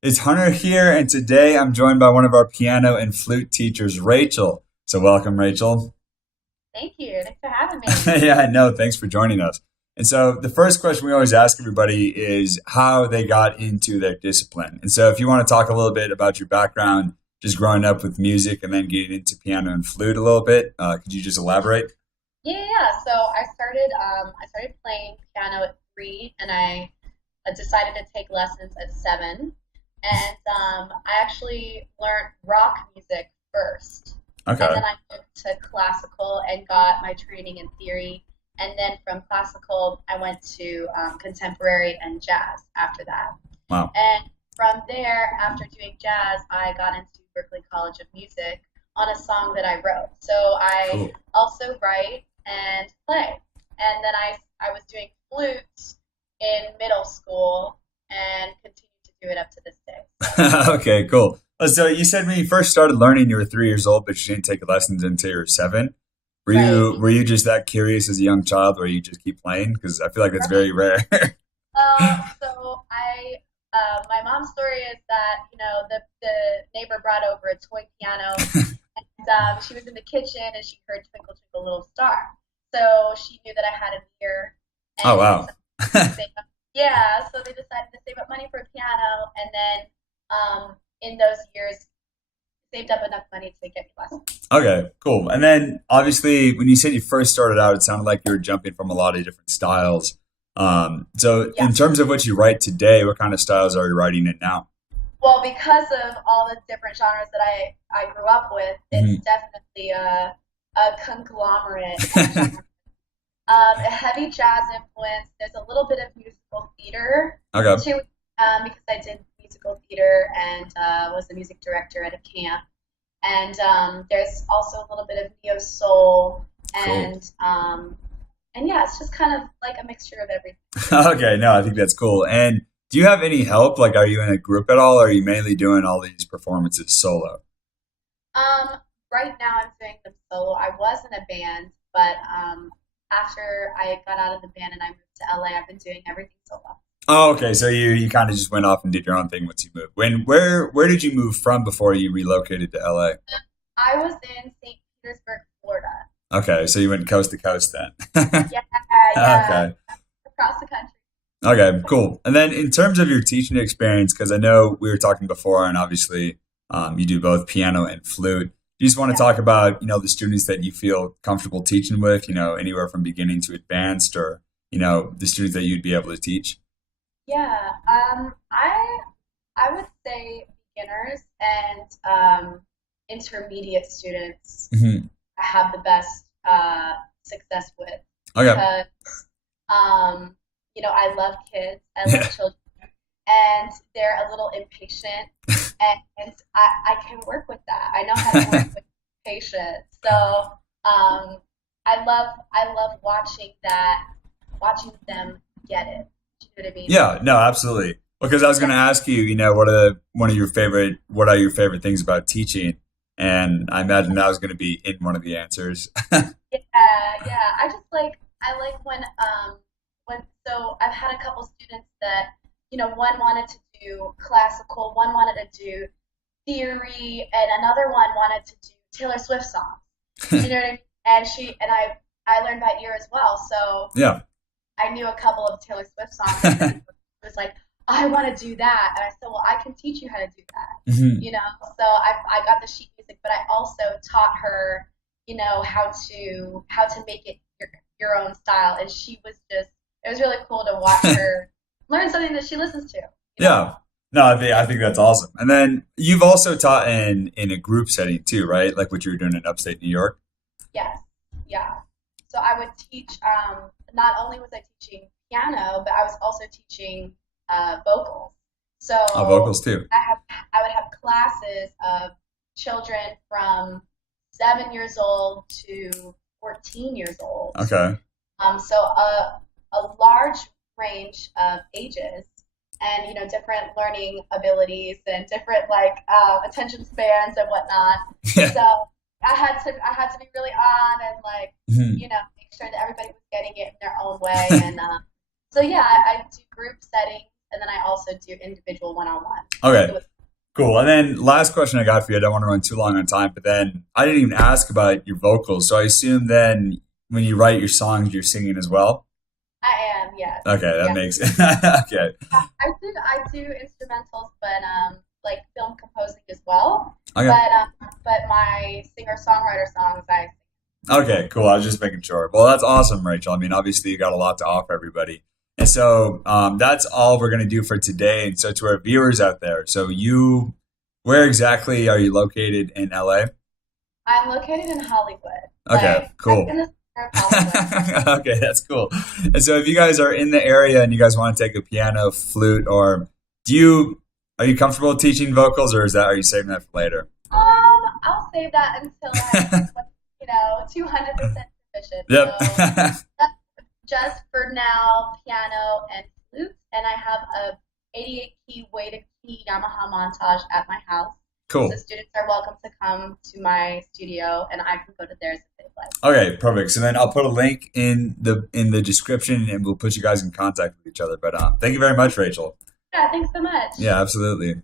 It's Hunter here, and today I'm joined by one of our piano and flute teachers, Rachel. So, welcome, Rachel. Thank you. Thanks for having me. Yeah, no, thanks for joining us. And so, the first question we always ask everybody is how they got into their discipline. And so, if you want to talk a little bit about your background, just growing up with music and then getting into piano and flute a little bit, could you just elaborate? Yeah. So I started playing piano at 3, and I decided to take lessons at 7. And I actually learned rock music first, and Okay. then I moved to classical and got my training in theory. And then from classical, I went to contemporary and jazz after that. Wow. And from there, after doing jazz, I got into Berklee College of Music on a song that I wrote. So I Cool. also write and play. And then I was doing flute in middle school and continue to do it up to this day. So Okay, cool. So you said when you first started learning, you were 3 years old, but you didn't take lessons until you were 7. Were you right. were you just that curious as a young child, where you just keep playing? Because I feel like that's very rare. My mom's story is that the neighbor brought over a toy piano, and she was in the kitchen and she heard Twinkle Twinkle Little Star, so she knew that I had an ear, Oh and they wow. decided to save up. Yeah, so they decided to save up money for a piano, and then in those years saved up enough money to get me lessons. Okay, cool. And then obviously, when you said you first started out, it sounded like you were jumping from a lot of different styles. So Yeah. in terms of what you write today, what kind of styles are you writing in now? Well, because of all the different genres that I grew up with, it's Hmm. definitely a conglomerate of genres. A heavy jazz influence. There's a little bit of musical theater Okay, too, because I did musical theater and was the music director at a camp. And there's also a little bit of neo soul, cool. and yeah, it's just kind of like a mixture of everything. Okay, no, I think that's cool. And do you have any help? Like, are you in a group at all? Or are you mainly doing all these performances solo? Right now I'm doing them solo. I was in a band, but after I got out of the band and I moved to LA, I've been doing everything solo. Oh, okay. So you kind of just went off and did your own thing once you moved. Where did you move from before you relocated to LA? I was in St. Petersburg, Florida. Okay, so you went coast to coast then. Yeah, yeah, Okay. across the country. Okay, cool. And then in terms of your teaching experience, because I know we were talking before, and obviously you do both piano and flute. You just want to Yeah, talk about, the students that you feel comfortable teaching with, anywhere from beginning to advanced, or, the students that you'd be able to teach. yeah. I would say beginners and intermediate students Hmm. I have the best success with Okay. because I love kids, I love Yeah. children, and they're a little impatient, and I can work with that. I know how to work with patience. So I love watching them get it. Do you know what I mean? Yeah, no, absolutely. Because I was going Yeah, to ask you, what are your favorite things about teaching? And I imagine that was going to be in one of the answers. yeah, yeah. I like when so I've had a couple students that one wanted to do classical, one wanted to do theory, and another one wanted to do Taylor Swift songs. Do you know what I mean? And I learned by ear as well. So Yeah. I knew a couple of Taylor Swift songs, and then it was like, I want to do that, and I said, well, I can teach you how to do that. Mhm. You know, so I got the sheet music, but I also taught her, how to make it your own style, and she was just it was really cool to watch her learn something that she listens to. You know, Yeah. No, I think that's awesome. And then you've also taught in a group setting too, right? Like what you were doing in upstate New York. yes, yeah. So I would teach. Not only was I teaching piano, but I was also teaching vocals. Oh, So vocals too. I would have classes of children from 7 years old to 14 years old. Okay. So a large range of ages and different learning abilities and different like attention spans and whatnot. Yeah. So I had to be really on and like Mhm. make sure that everybody was getting it in their own way. And so yeah, I do group settings and then I also do individual one-on-one. Okay. So Cool. And then last question I got for you. I don't want to run too long on time, but then I didn't even ask about your vocals. So I assume then when you write your songs, you're singing as well. I am, yes. Okay, that Yeah. makes okay. I do instrumentals, but like film composing as well. Okay. But my singer-songwriter songs, I Okay, cool. I was just making sure. Well, that's awesome, Rachel. I mean, obviously, you got a lot to offer everybody. And so that's all we're going to do for today. And so to our viewers out there, where exactly are you located in LA? I'm located in Hollywood. Okay, Like, cool. I'm in the center of Hollywood. Okay, that's cool. And so if you guys are in the area and you guys want to take a piano, flute, or are you comfortable teaching vocals, or are you saving that for later? I'll save that until I'm, 200% proficient. Yep. So that's just for now, piano and flute, and I have a 88 key weighted key Yamaha montage at my house. Cool. So students are welcome to come to my studio, and I can go to theirs if they'd like. Okay, perfect. So then I'll put a link in the description, and we'll put you guys in contact with each other. But thank you very much, Rachel. Yeah, thanks so much. Yeah, absolutely.